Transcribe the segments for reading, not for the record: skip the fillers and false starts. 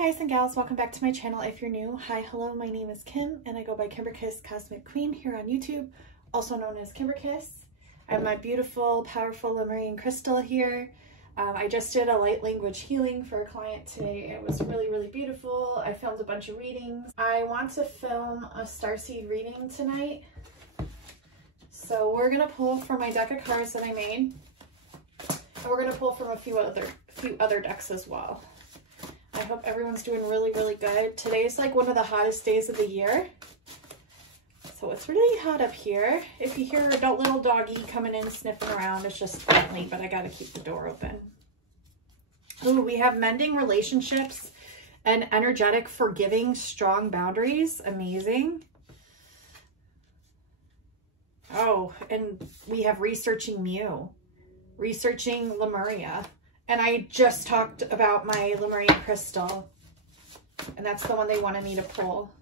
guys and gals, welcome back to my channel. If you're new, hi, hello, my name is Kim and I go by Kimberkiss Cosmic Queen here on YouTube, also known as Kimberkiss. I have my beautiful, powerful Lemurian crystal here. I just did a light language healing for a client today. It was really, really beautiful. I filmed a bunch of readings. I want to film a Starseed reading tonight. So we're gonna pull from my deck of cards that I made. And we're gonna pull from a few other decks as well. I hope everyone's doing really, really good. Today's like one of the hottest days of the year. So it's really hot up here. If you hear a little doggy coming in sniffing around, it's just friendly, but I gotta keep the door open. Ooh, we have mending relationships and energetic forgiving strong boundaries. Amazing. Oh, and we have researching Mew, researching Lemuria. And I just talked about my Lemurian crystal, and that's the one they wanted me to pull.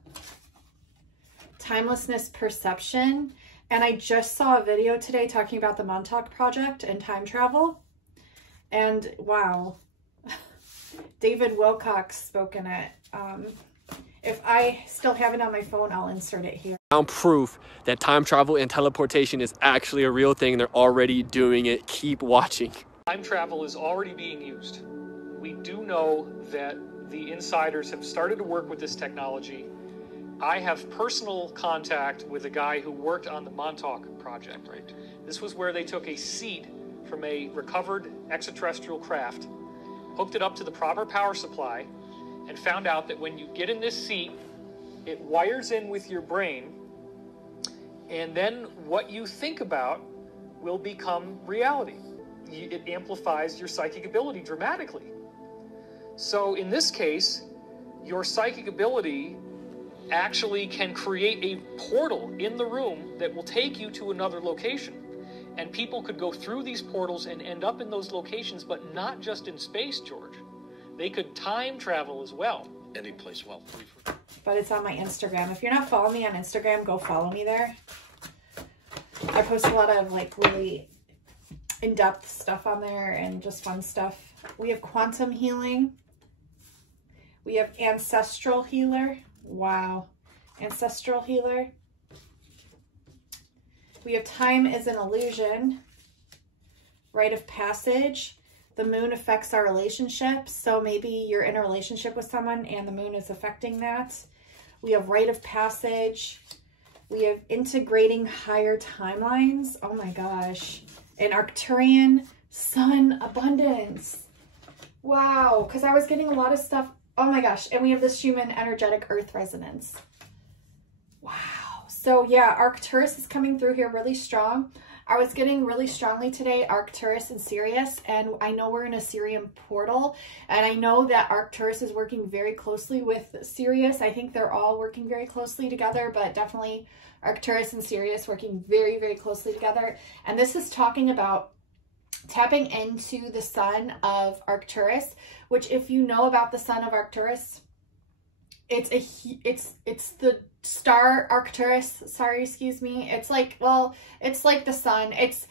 Timelessness perception. And I just saw a video today talking about the Montauk Project and time travel. And wow, David Wilcox spoke in it. If I still have it on my phone, I'll insert it here. Found proof that time travel and teleportation is actually a real thing. They're already doing it. Keep watching. Time travel is already being used. We do know that the insiders have started to work with this technology. I have personal contact with a guy who worked on the Montauk Project. Right. This was where they took a seed from a recovered extraterrestrial craft, hooked it up to the proper power supply, and found out that when you get in this seat, it wires in with your brain, and then what you think about will become reality. It amplifies your psychic ability dramatically. So in this case, your psychic ability actually can create a portal in the room that will take you to another location. And people could go through these portals and end up in those locations, but not just in space, George. They could time travel as well. Any place well. But it's on my Instagram. If you're not following me on Instagram, go follow me there. I post a lot of like really in-depth stuff on there and just fun stuff. We have quantum healing. We have ancestral healer. Wow. Ancestral healer. We have time is an illusion. Rite of passage. The moon affects our relationships. So maybe you're in a relationship with someone and the moon is affecting that. We have rite of passage. We have integrating higher timelines. Oh my gosh. An Arcturian sun abundance. Wow. Because I was getting a lot of stuff. Oh my gosh. And we have this human energetic earth resonance. Wow. So yeah, Arcturus is coming through here really strong. I was getting really strongly today Arcturus and Sirius, and I know we're in a Sirian portal, and I know that Arcturus is working very closely with Sirius. I think they're all working very closely together, but definitely Arcturus and Sirius working very, very closely together. And this is talking about tapping into the sun of Arcturus, which if you know about the sun of Arcturus, it's the star Arcturus, sorry, excuse me. It's like, well, it's like the sun. It's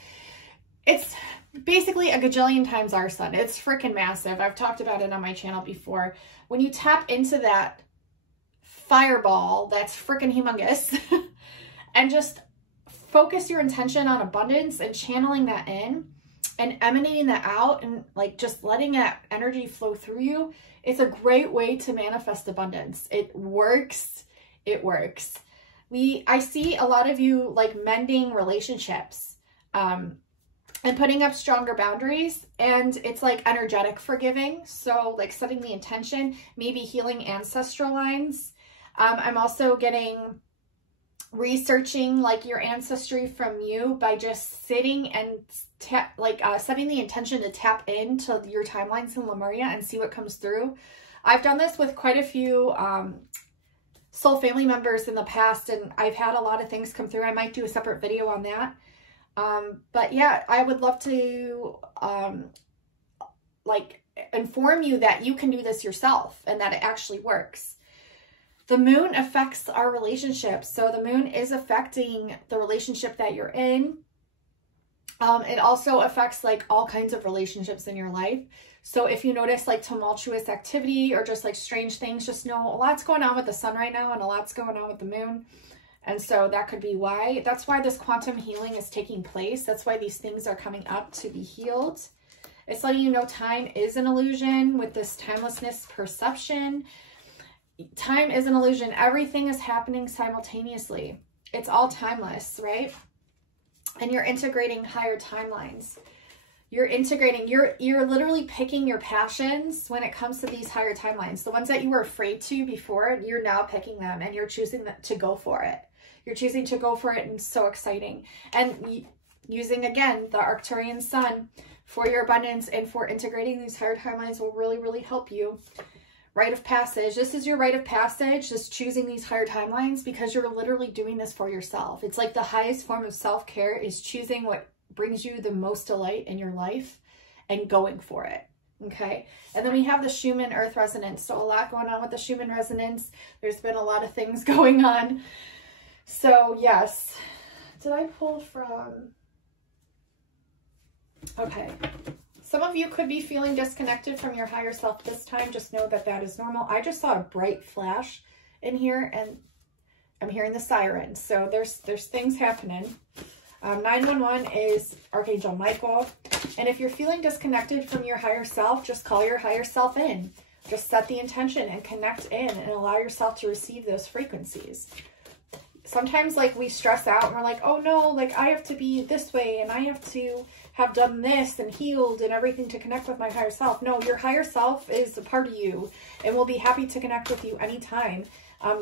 basically a gajillion times our sun. It's freaking massive. I've talked about it on my channel before. When you tap into that fireball, that's freaking humongous, and just focus your intention on abundance and channeling that in and emanating that out and like just letting that energy flow through you, it's a great way to manifest abundance. It works. It works. I see a lot of you like mending relationships and putting up stronger boundaries, and it's like energetic forgiving. So like setting the intention, maybe healing ancestral lines. I'm also getting researching like your ancestry from you by just sitting and setting the intention to tap into your timelines in Lemuria and see what comes through. I've done this with quite a few soul family members in the past, and I've had a lot of things come through. I might do a separate video on that. But yeah, I would love to like inform you that you can do this yourself and that it actually works. The moon affects our relationships. So the moon is affecting the relationship that you're in. It also affects like all kinds of relationships in your life. So if you notice like tumultuous activity or just like strange things, just know a lot's going on with the sun right now and a lot's going on with the moon. And so that could be why. That's why this quantum healing is taking place. That's why these things are coming up to be healed. It's letting you know time is an illusion with this timelessness perception. Time is an illusion. Everything is happening simultaneously. It's all timeless, right? And you're integrating higher timelines. You're integrating, you're literally picking your passions when it comes to these higher timelines. The ones that you were afraid to before, you're now picking them and you're choosing to go for it. You're choosing to go for it, and it's so exciting. And using, again, the Arcturian sun for your abundance and for integrating these higher timelines will really, really help you. Rite of passage. This is your rite of passage, just choosing these higher timelines, because you're literally doing this for yourself. It's like the highest form of self-care is choosing what brings you the most delight in your life and going for it. Okay. And then we have the Schumann Earth resonance. So a lot going on with the Schumann resonance. There's been a lot of things going on. So yes. Did I pull from? Okay. Some of you could be feeling disconnected from your higher self this time. Just know that that is normal. I just saw a bright flash in here and I'm hearing the sirens. So there's things happening. 911 is Archangel Michael. And if you're feeling disconnected from your higher self, just call your higher self in. Just set the intention and connect in and allow yourself to receive those frequencies. Sometimes like we stress out and we're like, oh no, like I have to be this way and I have to have done this and healed and everything to connect with my higher self. No, your higher self is a part of you and will be happy to connect with you anytime.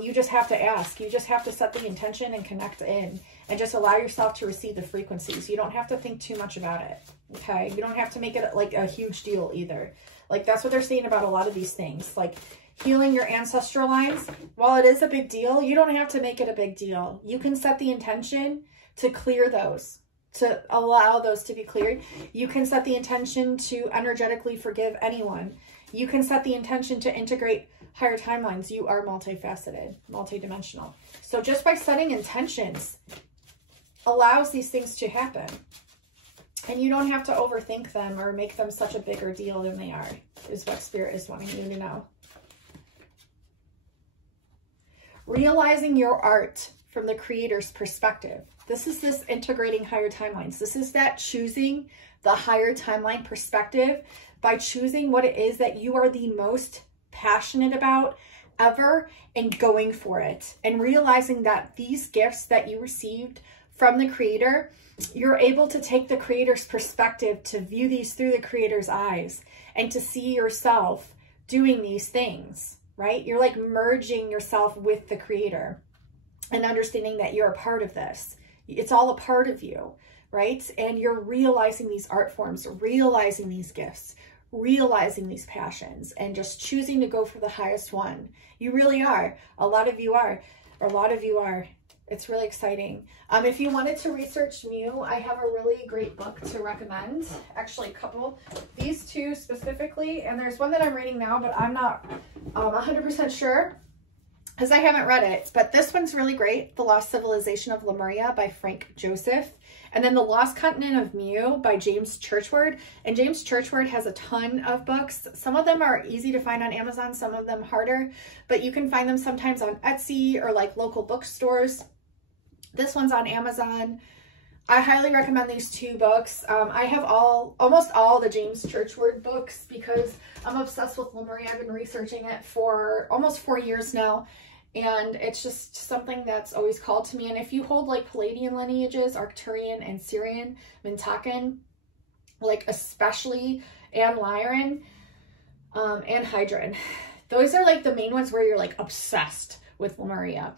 You just have to ask. You just have to set the intention and connect in and just allow yourself to receive the frequencies. You don't have to think too much about it. Okay. You don't have to make it like a huge deal either. Like that's what they're saying about a lot of these things. Like healing your ancestral lines, while it is a big deal, you don't have to make it a big deal. You can set the intention to clear those, to allow those to be cleared. You can set the intention to energetically forgive anyone. You can set the intention to integrate higher timelines. You are multifaceted, multidimensional. So just by setting intentions allows these things to happen. And you don't have to overthink them or make them such a bigger deal than they are, is what Spirit is wanting you to know. Realizing your art from the creator's perspective. This is this integrating higher timelines. This is that choosing the higher timeline perspective by choosing what it is that you are the most passionate about ever and going for it. And realizing that these gifts that you received from the creator, you're able to take the creator's perspective to view these through the creator's eyes and to see yourself doing these things. Right? You're like merging yourself with the creator and understanding that you're a part of this. It's all a part of you, right? And you're realizing these art forms, realizing these gifts, realizing these passions, and just choosing to go for the highest one. You really are. A lot of you are. A lot of you are. It's really exciting. If you wanted to research Mu, I have a really great book to recommend. Actually, a couple. These two specifically, and there's one that I'm reading now, but I'm not 100% sure because I haven't read it. But this one's really great. The Lost Civilization of Lemuria by Frank Joseph. And then The Lost Continent of Mu by James Churchward. And James Churchward has a ton of books. Some of them are easy to find on Amazon, some of them harder. But you can find them sometimes on Etsy or like local bookstores. This one's on Amazon. I highly recommend these two books. I have almost all the James Churchward books because I'm obsessed with Lemuria. I've been researching it for almost 4 years now. And it's just something that's always called to me. And if you hold like Palladian lineages, Arcturian and Sirian, Mintakan, like especially, and Lyran, and Hydran, those are like the main ones where you're like obsessed with Lemuria.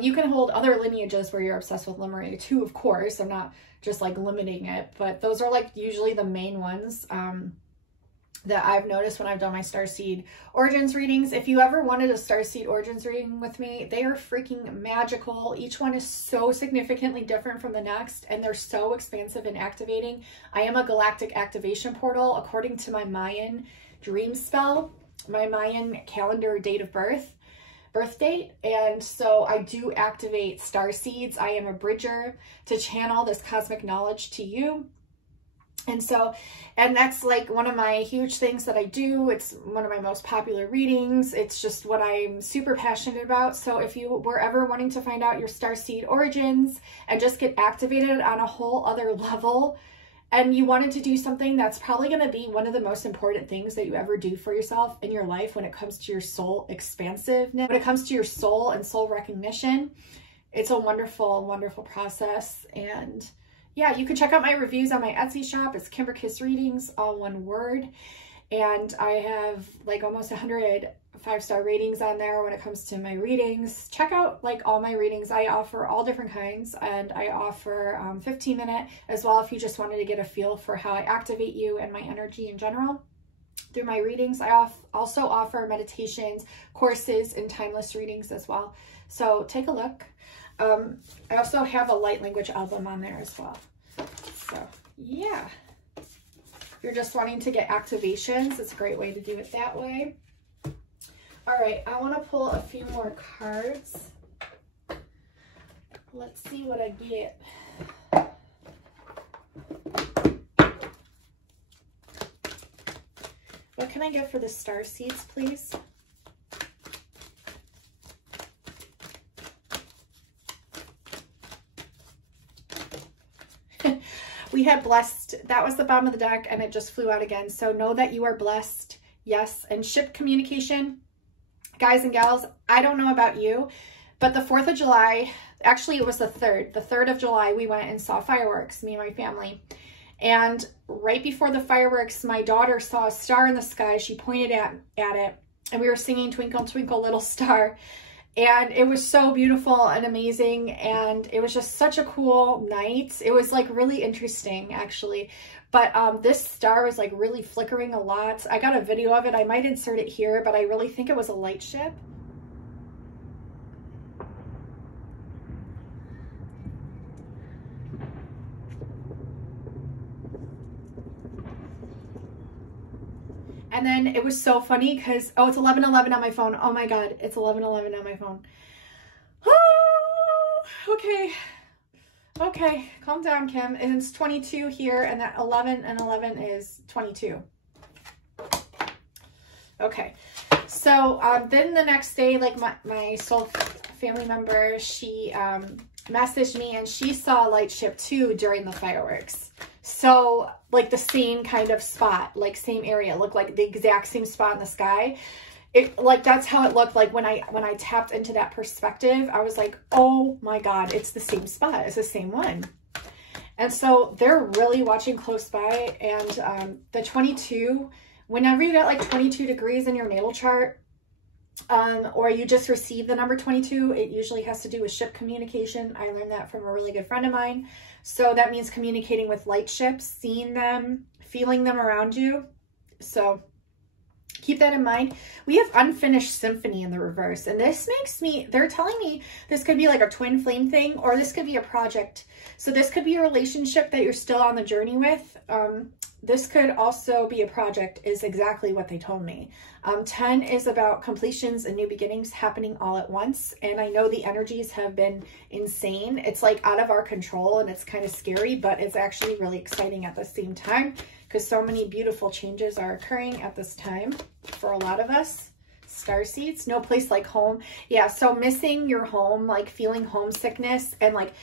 You can hold other lineages where you're obsessed with Lemuria too, of course. I'm not just like limiting it, but those are like usually the main ones that I've noticed when I've done my Starseed Origins readings. If you ever wanted a Starseed Origins reading with me, they are freaking magical. Each one is so significantly different from the next, and they're so expansive and activating. I am a galactic activation portal according to my Mayan dream spell, my Mayan calendar date of birth date. And so I do activate star seeds. I am a bridger to channel this cosmic knowledge to you. And that's like one of my huge things that I do. It's one of my most popular readings. It's just what I'm super passionate about. So if you were ever wanting to find out your starseed origins and just get activated on a whole other level, and you wanted to do something that's probably going to be one of the most important things that you ever do for yourself in your life when it comes to your soul expansiveness, when it comes to your soul and soul recognition, it's a wonderful, wonderful process. And yeah, you can check out my reviews on my Etsy shop. It's Kimberkiss Readings, all one word. And I have like almost 100 5-star ratings on there when it comes to my readings. Check out like all my readings. I offer all different kinds, and I offer 15-minute as well if you just wanted to get a feel for how I activate you and my energy in general through my readings. I also offer meditations, courses, and timeless readings as well. So take a look. I also have a light language album on there as well. So yeah, if you're just wanting to get activations, it's a great way to do it that way. All right, I want to pull a few more cards. Let's see what I get. What can I get for the star seeds, please? We had blessed. That was the bottom of the deck, and it just flew out again. So know that you are blessed. Yes. And ship communication. Guys and gals, I don't know about you, but the 4th of July, actually it was the 3rd of July, we went and saw fireworks, me and my family. And right before the fireworks, my daughter saw a star in the sky. She pointed at it, and we were singing Twinkle, Twinkle, Little Star. And it was so beautiful and amazing, and it was just such a cool night. It was like really interesting, actually. But this star was like really flickering a lot. I got a video of it. I might insert it here, but I really think it was a light ship. And then it was so funny because, oh, it's 11:11 on my phone. Oh my God, it's 11:11 on my phone. Oh, okay. Okay, calm down, Kim. And it's 22 here, and that 11 and 11 is 22. Okay, so then the next day, like my soul family member, she messaged me, and she saw a light ship too during the fireworks. So like the same kind of spot, like same area, looked like the exact same spot in the sky. It like, that's how it looked like when I tapped into that perspective. I was like, oh my God, it's the same spot. It's the same one. And so they're really watching close by. And the 22, whenever you get like 22 degrees in your natal chart, or you just receive the number 22, it usually has to do with ship communication. I learned that from a really good friend of mine. So that means communicating with light ships, seeing them, feeling them around you. So keep that in mind. We have unfinished symphony in the reverse, and this makes me, they're telling me this could be like a twin flame thing, or this could be a project. So this could be a relationship that you're still on the journey with. This could also be a project, is exactly what they told me. 10 is about completions and new beginnings happening all at once. And I know the energies have been insane. It's like out of our control, and it's kind of scary, but it's actually really exciting at the same time, because so many beautiful changes are occurring at this time for a lot of us. Starseeds, no place like home. Yeah, so missing your home, like feeling homesickness, and like,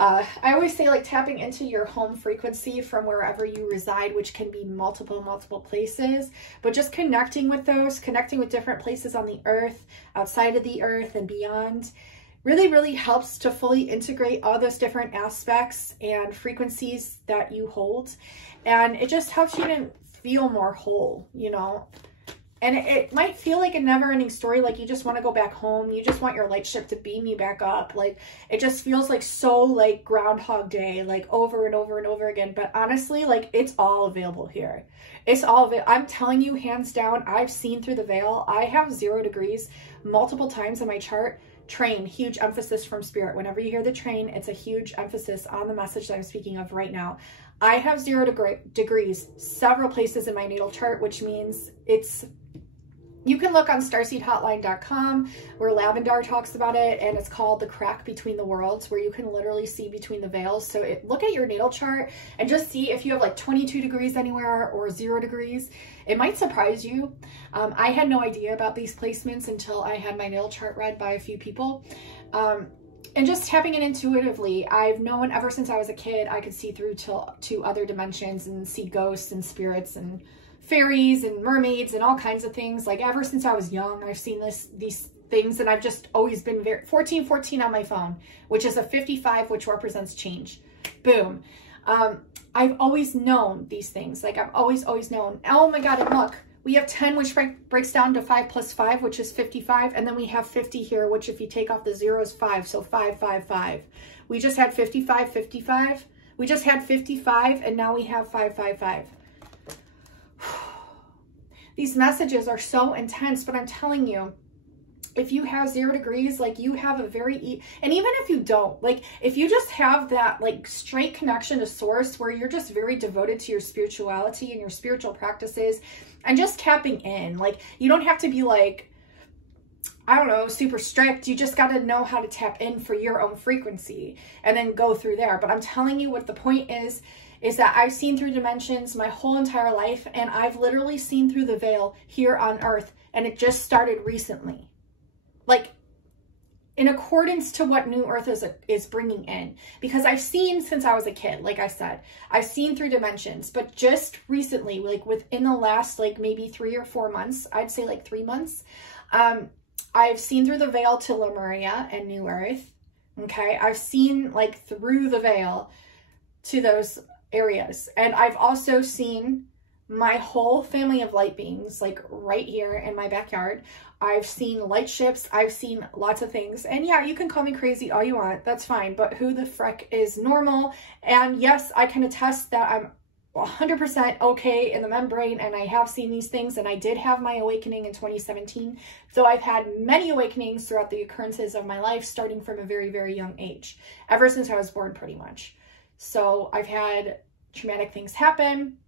I always say like tapping into your home frequency from wherever you reside, which can be multiple places, but just connecting with those, connecting with different places on the earth, outside of the earth and beyond, really helps to fully integrate all those different aspects and frequencies that you hold. And it just helps you to feel more whole, you know. And it might feel like a never-ending story, like you just want to go back home. You just want your light ship to beam you back up. Like, it just feels like so like Groundhog Day, like over and over and over again. But honestly, like, it's all available here. It's all of it. I'm telling you, hands down, I've seen through the veil. I have 0 degrees multiple times in my chart. Train, huge emphasis from spirit. Whenever you hear the train, it's a huge emphasis on the message that I'm speaking of right now. I have 0 degrees several places in my natal chart, which means it's, You can look on starseedhotline.com where Lavendar talks about it, and it's called The Crack Between the Worlds, where you can literally see between the veils. So look at your natal chart and just see if you have like 22 degrees anywhere or 0 degrees. It might surprise you. I had no idea about these placements until I had my natal chart read by a few people. And just tapping it intuitively, I've known ever since I was a kid, I could see through to other dimensions and see ghosts and spirits and fairies and mermaids and all kinds of things. Like ever since I was young, I've seen these things, and I've just always been very 1414 on my phone, which is a 55, which represents change. Boom. I've always known these things. Like I've always known. Oh my God, and look, we have 10, which breaks down to 5 plus 5, which is 55. And then we have 50 here, which if you take off the 0 is 5. So 5, 5, 5. We just had 55, 55. We just had 55, and now we have 5, 5, 5. These messages are so intense, but I'm telling you, if you have 0 degrees, like you have a very, and even if you don't, like if you just have that like straight connection to source where you're just very devoted to your spirituality and your spiritual practices and just tapping in, like you don't have to be like, I don't know, super strict. You just got to know how to tap in for your own frequency and then go through there. But I'm telling you what the point is that I've seen through dimensions my whole entire life, and I've literally seen through the veil here on earth, and it just started recently. Like in accordance to what New Earth is bringing in, because I've seen since I was a kid, like I said, I've seen through dimensions, but just recently, like within the last like maybe 3 or 4 months, I'd say like 3 months, I've seen through the veil to Lemuria and New Earth. Okay. I've seen like through the veil to those areas. And I've also seen my whole family of light beings, like right here in my backyard. I've seen light ships. I've seen lots of things. And yeah, you can call me crazy all you want. That's fine. But who the frick is normal? And yes, I can attest that I'm 100% okay in the membrane, and I have seen these things, and I did have my awakening in 2017. So I've had many awakenings throughout the occurrences of my life, starting from a very, very young age, ever since I was born pretty much. So I've had traumatic things happen,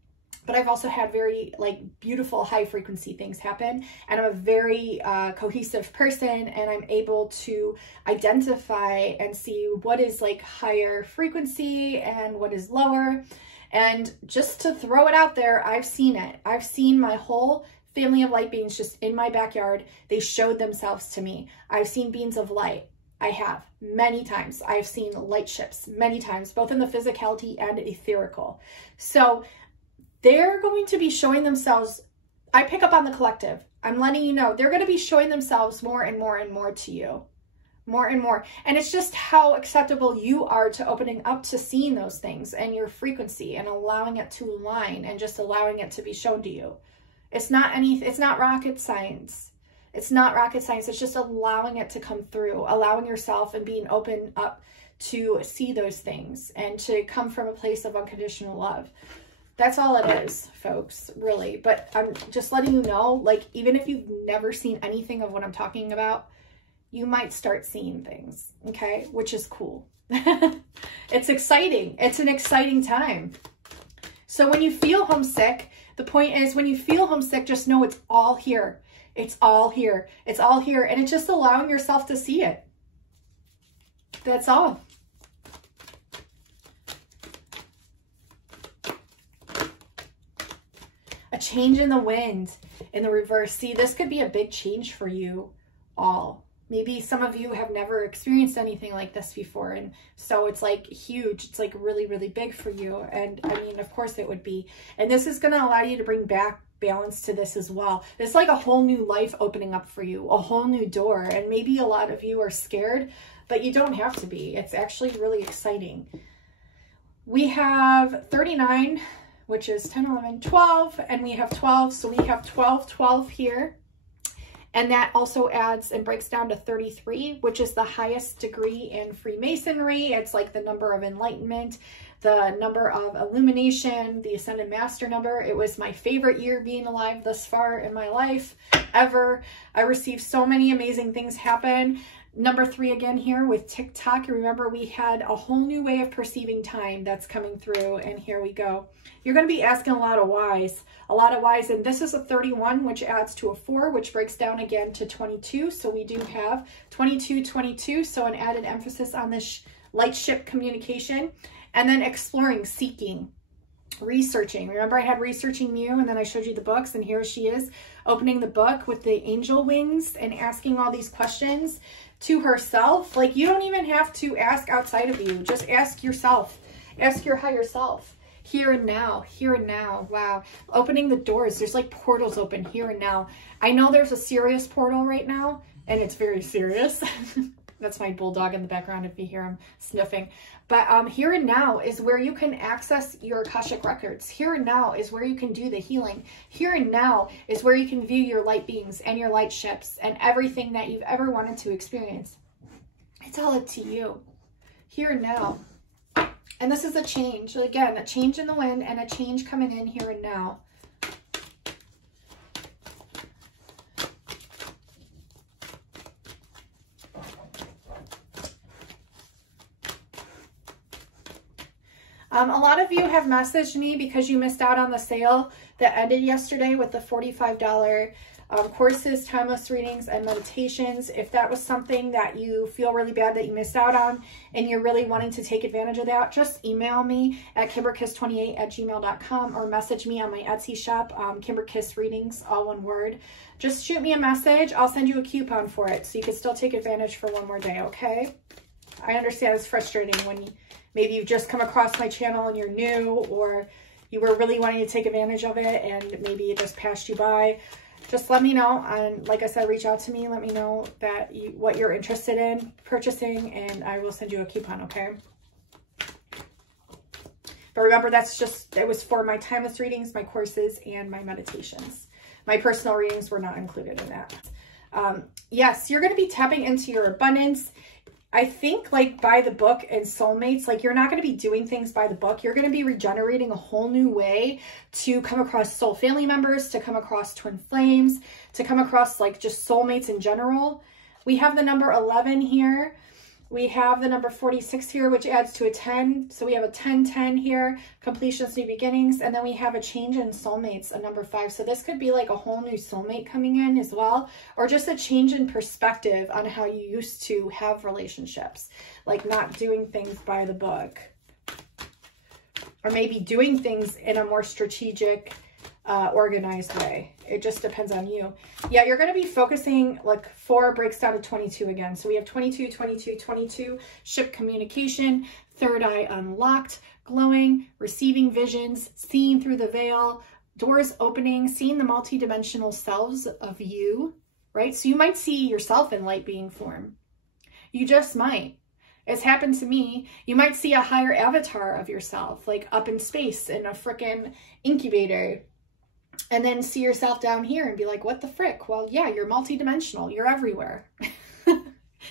but I've also had very like beautiful high frequency things happen. And I'm a very cohesive person, and I'm able to identify and see what is like higher frequency and what is lower. And just to throw it out there, I've seen it. I've seen my whole family of light beings just in my backyard. They showed themselves to me. I've seen beings of light. I have many times. I've seen light ships many times, both in the physicality and etherical. So they're going to be showing themselves. I pick up on the collective. I'm letting you know they're going to be showing themselves more and more and more to you. More and more. And it's just how acceptable you are to opening up to seeing those things and your frequency and allowing it to align and just allowing it to be shown to you. It's not rocket science. It's not rocket science. It's just allowing it to come through, allowing yourself and being open up to see those things and to come from a place of unconditional love. That's all it is, folks, really. But I'm just letting you know, like, even if you've never seen anything of what I'm talking about, you might start seeing things, okay? Which is cool. It's exciting. It's an exciting time. So when you feel homesick, the point is when you feel homesick, just know it's all here. It's all here. It's all here. And it's just allowing yourself to see it. That's all. A change in the wind in the reverse. See, this could be a big change for you all. Maybe some of you have never experienced anything like this before. And so it's like huge. It's like really, really big for you. And I mean, of course it would be. And this is going to allow you to bring back balance to this as well. It's like a whole new life opening up for you, a whole new door. And maybe a lot of you are scared, but you don't have to be. It's actually really exciting. We have 39, which is 10, 11, 12, and we have 12. So we have 12, 12 here. And that also adds and breaks down to 33, which is the highest degree in Freemasonry. It's like the number of enlightenment. the number of illumination, the Ascended Master number. It was my favorite year being alive thus far in my life ever. I received so many amazing things happen. Number 3 again here with TikTok. Remember, we had a whole new way of perceiving time that's coming through, and here we go. You're going to be asking a lot of whys, and this is a 31, which adds to a 4, which breaks down again to 22. So we do have 22, 22. So an added emphasis on this light ship communication, and then exploring, seeking, researching. Remember, I had researching Mew, and then I showed you the books, and here she is opening the book with the angel wings and asking all these questions to herself. Like, you don't even have to ask outside of you. Just ask yourself. Ask your higher self. Here and now. Here and now. Wow. Opening the doors. There's like portals open here and now. I know there's a serious portal right now, and it's very serious. That's my bulldog in the background if you hear him sniffing. But here and now is where you can access your Akashic records. Here and now is where you can do the healing. Here and now is where you can view your light beings and your light ships and everything that you've ever wanted to experience. It's all up to you. Here and now. And this is a change. Again, a change in the wind and a change coming in here and now. A lot of you have messaged me because you missed out on the sale that ended yesterday with the $45 courses, timeless readings, and meditations. If that was something that you feel really bad that you missed out on and you're really wanting to take advantage of that, just email me at kimberkiss28@gmail.com or message me on my Etsy shop, Kimberkiss Readings, all one word. Just shoot me a message. I'll send you a coupon for it so you can still take advantage for one more day, okay? I understand it's frustrating when maybe you've just come across my channel and you're new, or you were really wanting to take advantage of it and maybe it just passed you by. Just let me know, and like I said, reach out to me, let me know that what you're interested in purchasing, and I will send you a coupon, okay? But remember, it was for my timeless readings, my courses, and my meditations. My personal readings were not included in that. Yes, you're going to be tapping into your abundance. I think, like, by the book and soulmates, like, you're not going to be doing things by the book. You're going to be regenerating a whole new way to come across soul family members, to come across twin flames, to come across, like, just soulmates in general. We have the number 11 here. We have the number 46 here, which adds to a 10. So we have a 10-10 here, completions, new beginnings. And then we have a change in soulmates, a number 5. So this could be like a whole new soulmate coming in as well, or just a change in perspective on how you used to have relationships, like not doing things by the book, or maybe doing things in a more strategic, organized way. It just depends on you. Yeah, you're going to be focusing, like, 4 breaks down to 22 again. So we have 22, 22, 22, ship communication, third eye unlocked, glowing, receiving visions, seeing through the veil, doors opening, seeing the multidimensional selves of you, right? So you might see yourself in light being form. You just might. It's happened to me. You might see a higher avatar of yourself, like up in space in a frickin' incubator, and then see yourself down here and be like, what the frick? Well, yeah, you're multidimensional. You're everywhere.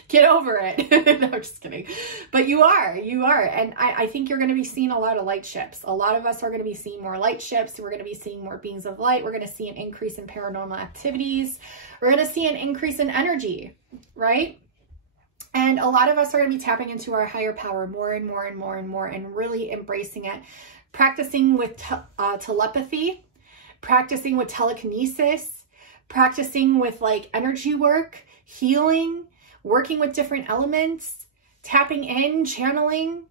Get over it. No, I'm just kidding. But you are. And I think you're going to be seeing a lot of light ships. A lot of us are going to be seeing more light ships. We're going to be seeing more beings of light. We're going to see an increase in paranormal activities. We're going to see an increase in energy, right? And a lot of us are going to be tapping into our higher power more and more and more and more, and really embracing it. Practicing with telepathy, practicing with telekinesis, practicing with, like, energy work, healing, working with different elements, tapping in, channeling,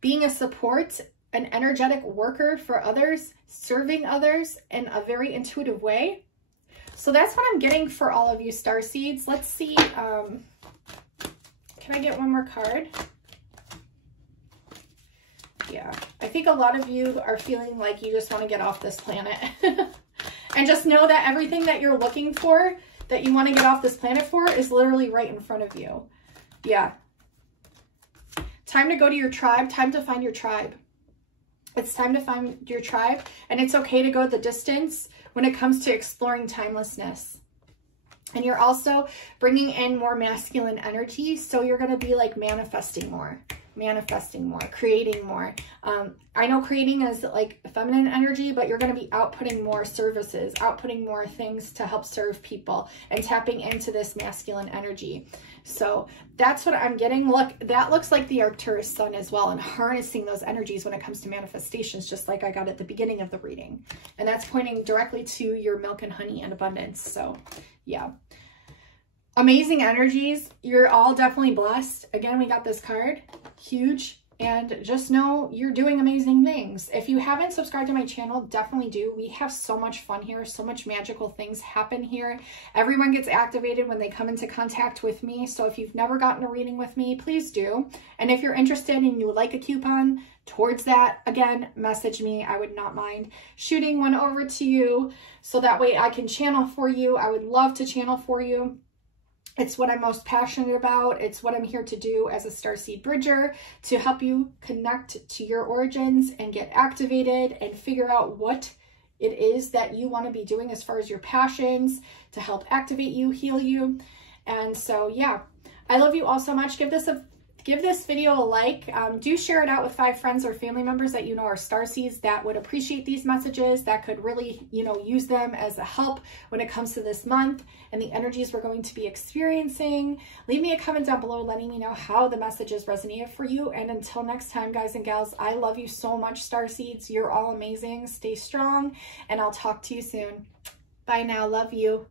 being a support, an energetic worker for others, serving others in a very intuitive way. So that's what I'm getting for all of you starseeds. Let's see. Can I get one more card? Yeah, I think a lot of you are feeling like you just want to get off this planet. And just know that everything that you're looking for, that you want to get off this planet for, is literally right in front of you. Yeah. Time to go to your tribe. Time to find your tribe. It's time to find your tribe. And it's okay to go the distance when it comes to exploring timelessness. And you're also bringing in more masculine energy. So you're going to be, like, manifesting more. manifesting more, creating more. I know creating is like feminine energy, but you're going to be outputting more services, outputting more things to help serve people and tapping into this masculine energy. So that's what I'm getting. Look, that looks like the Arcturus sun as well, and harnessing those energies when it comes to manifestations, just like I got at the beginning of the reading. And that's pointing directly to your milk and honey and abundance. So yeah. Amazing energies. You're all definitely blessed. Again, we got this card. Huge. And just know you're doing amazing things. If you haven't subscribed to my channel, definitely do. We have so much fun here. So much magical things happen here. Everyone gets activated when they come into contact with me. So if you've never gotten a reading with me, please do. And if you're interested and you would like a coupon towards that, again, message me. I would not mind shooting one over to you so that way I can channel for you. I would love to channel for you. It's what I'm most passionate about. It's what I'm here to do as a Starseed Bridger, to help you connect to your origins and get activated and figure out what it is that you want to be doing as far as your passions, to help activate you, heal you. And so, yeah, I love you all so much. Give this video a like. Do share it out with 5 friends or family members that you know are Starseeds that would appreciate these messages, that could really, you know, use them as a help when it comes to this month and the energies we're going to be experiencing. Leave me a comment down below letting me know how the messages resonated for you. And until next time, guys and gals, I love you so much, Starseeds. You're all amazing. Stay strong, and I'll talk to you soon. Bye now. Love you.